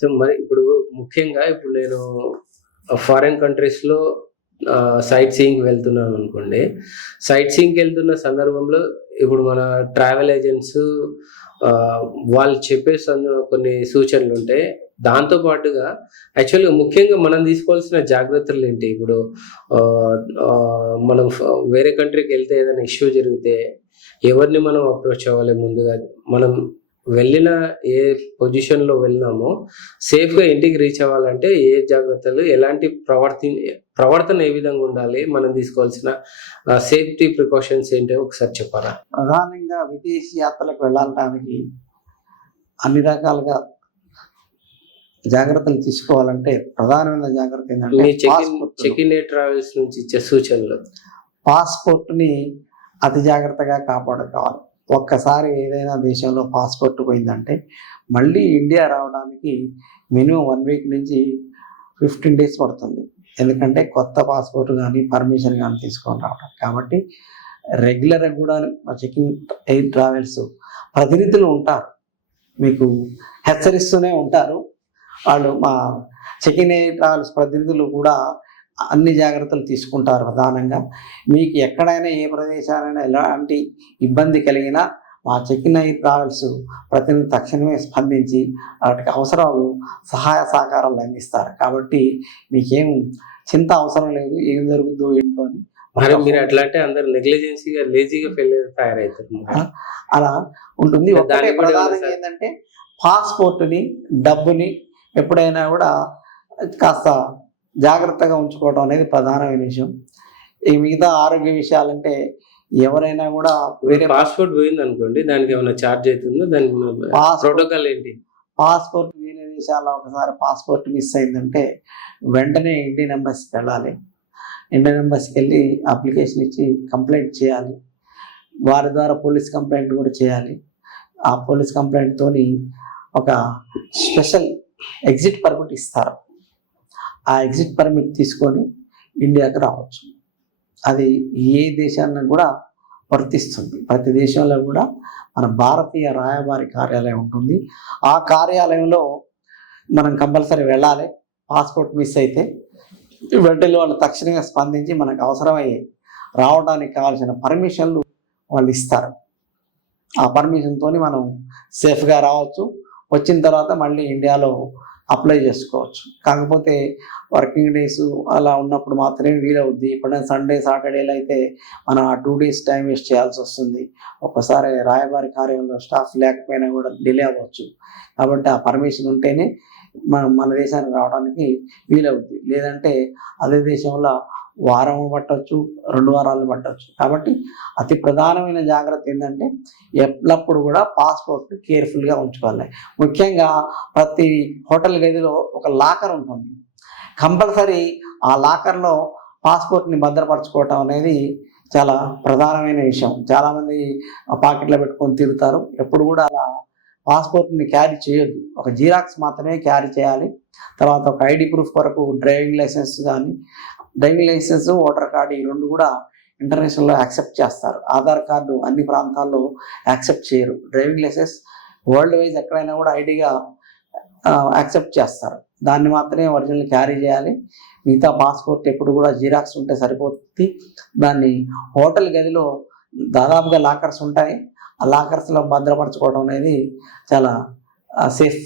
So మరి ఇప్పుడు ముఖ్యంగా ఇప్పుడు నేను ఫారిన్ కంట్రీస్లో సైట్ సీయింగ్ వెళ్తున్నాను అనుకోండి. సైట్ సీయింగ్కి వెళ్తున్న సందర్భంలో ఇప్పుడు మన ట్రావెల్ ఏజెంట్స్ వాళ్ళు చెప్పే కొన్ని సూచనలు ఉంటాయి. దాంతో పాటుగా యాక్చువల్గా ముఖ్యంగా మనం తీసుకోవాల్సిన జాగ్రత్తలు ఏంటి? ఇప్పుడు మనం వేరే కంట్రీకి వెళ్తే ఏదైనా ఇష్యూ జరిగితే ఎవరిని మనం అప్రోచ్ అవ్వాలి? ముందుగా మనం వెళ్ళిన ఏ పొజిషన్లో వెళ్ళినామో సేఫ్గా ఇంటికి రీచ్ అవ్వాలంటే ఏ జాగ్రత్తలు, ఎలాంటి ప్రవర్తన ఏ విధంగా ఉండాలి, మనం తీసుకోవాల్సిన సేఫ్టీ ప్రికాషన్స్ ఏంటో ఒకసారి చెప్పారా? ప్రధానంగా విదేశీ యాత్రలకు వెళ్ళడానికి అన్ని రకాలుగా జాగ్రత్తలు తీసుకోవాలంటే ప్రధానమైన జాగ్రత్త ఏంటంటే చెక్ ఇన్ ట్రావెల్స్ నుంచి ఇచ్చే సూచనలు. పాస్పోర్ట్ని అతి జాగ్రత్తగా కాపాడుకోవాలి. ఒక్కసారి ఏదైనా దేశంలో పాస్పోర్ట్ పోయిందంటే మళ్ళీ ఇండియా రావడానికి మినిమం 1 వీక్ నుంచి 15 డేస్ పడుతుంది. ఎందుకంటే కొత్త పాస్పోర్ట్ కానీ పర్మిషన్ కానీ తీసుకొని రావడం. కాబట్టి రెగ్యులర్గా కూడా చెకింగ్ ఎయిర్ ట్రావెల్స్ ప్రతినిధులు ఉంటారు, మీకు హెచ్చరిస్తూనే ఉంటారు. వాళ్ళు మా చెకింగ్ ఎయిర్ ట్రావెల్స్ ప్రతినిధులు కూడా అన్ని జాగ్రత్తలు తీసుకుంటారు. ప్రధానంగా మీకు ఎక్కడైనా ఏ ప్రదేశాలైనా ఎలాంటి ఇబ్బంది కలిగినా మా చెకింగ్ ఎయిర్ ట్రావెల్స్ ప్రతినిధి తక్షణమే స్పందించి వాటికి అవసరాలు సహాయ సహకారాలు అందిస్తారు. కాబట్టి మీకేం చింత అవసరం లేదు, ఏం జరుగుతుందో ఏంటో అని. మరి మీరు అట్లా అంటే అందరు నెగ్లిజెన్సీగా లేజీగా తయారవుతారు, అలా ఉంటుంది. ఒకటే ప్రధానంగా ఏంటంటే పాస్పోర్ట్ని, డబ్బుని ఎప్పుడైనా కూడా కాస్త జాగ్రత్తగా ఉంచుకోవడం అనేది ప్రధానమైన విషయం. ఈ మిగతా ఆరోగ్య విషయాలంటే ఎవరైనా కూడా వేరే పాస్పోర్ట్ పోయింది అనుకోండి, దానికి ఏమైనా ఛార్జ్ అవుతుందో? దానికి ప్రోటోకాల్ ఏంటి? పాస్పోర్ట్ వేరే దేశాల్లో ఒకసారి పాస్పోర్ట్ మిస్ అయిందంటే వెంటనే ఇండియన్ ఎంబసీకి వెళ్ళాలి. ఇండియన్ ఎంబసీకి వెళ్ళి అప్లికేషన్ ఇచ్చి కంప్లైంట్ చేయాలి. వారి ద్వారా పోలీస్ కంప్లైంట్ కూడా చేయాలి. ఆ పోలీస్ కంప్లైంట్తోని ఒక స్పెషల్ ఎగ్జిట్ పర్మిట్ ఇస్తారు. ఆ ఎగ్జిట్ పర్మిట్ తీసుకొని ఇండియాకి రావచ్చు. అది ఏ దేశాన్ని కూడా వర్తిస్తుంది. ప్రతి దేశంలో కూడా మన భారతీయ రాయబారి కార్యాలయం ఉంటుంది. ఆ కార్యాలయంలో మనం కంపల్సరీ వెళ్ళాలి. పాస్పోర్ట్ మిస్ అయితే వెంటనే వాళ్ళు తక్షణంగా స్పందించి మనకు అవసరమయ్యే రావడానికి కావాల్సిన పర్మిషన్లు వాళ్ళు ఇస్తారు. ఆ పర్మిషన్తో మనం సేఫ్గా రావచ్చు. వచ్చిన తర్వాత మళ్ళీ ఇండియాలో అప్లై చేసుకోవచ్చు. కాకపోతే వర్కింగ్ డేస్ అలా ఉన్నప్పుడు మాత్రమే వీలవుద్ది. ఎప్పుడైనా సండే సాటర్డేలు అయితే మనం ఆ 2 డేస్ టైం వేస్ట్ చేయాల్సి వస్తుంది. ఒక్కసారి రాయబారి కార్యంలో స్టాఫ్ లేకపోయినా కూడా డిలే అవ్వచ్చు. కాబట్టి ఆ పర్మిషన్ ఉంటేనే మనం మన దేశానికి రావడానికి వీలవుద్ది. లేదంటే అదే దేశంలో వారం పట్టవచ్చు, 2 వారాలు పట్టవచ్చు. కాబట్టి అతి ప్రధానమైన జాగ్రత్త ఏంటంటే ఎల్లప్పుడు కూడా పాస్పోర్ట్ కేర్ఫుల్గా ఉంచుకోవాలి. ముఖ్యంగా ప్రతి హోటల్ గదిలో ఒక లాకర్ ఉంటుంది. కంపల్సరీ ఆ లాకర్లో పాస్పోర్ట్ని భద్రపరచుకోవటం అనేది చాలా ప్రధానమైన విషయం. చాలామంది పాకెట్లో పెట్టుకొని తిరుగుతారు. ఎప్పుడు కూడా అలా పాస్పోర్ట్ని క్యారీ చేయొద్దు. ఒక జిరాక్స్ మాత్రమే క్యారీ చేయాలి. తర్వాత ఒక ఐడి ప్రూఫ్ కొరకు డ్రైవింగ్ లైసెన్స్ కానీ, డ్రైవింగ్ లైసెన్స్, ఓటర్ కార్డు ఈ 2 కూడా ఇంటర్నేషనల్లో యాక్సెప్ట్ చేస్తారు. ఆధార్ కార్డు అన్ని ప్రాంతాల్లో యాక్సెప్ట్ చేయరు. డ్రైవింగ్ లైసెన్స్ వరల్డ్ వైజ్ ఎక్కడైనా కూడా ఐడిగా యాక్సెప్ట్ చేస్తారు. దాన్ని మాత్రమే ఒరిజినల్ క్యారీ చేయాలి. మిగతా పాస్పోర్ట్ ఎప్పుడు కూడా జిరాక్స్ ఉంటే సరిపోతుంది. దాన్ని హోటల్ గదిలో దాదాపుగా లాకర్స్ ఉంటాయి. ఆ లాకర్స్లో భద్రపరచుకోవడం అనేది చాలా సేఫ్.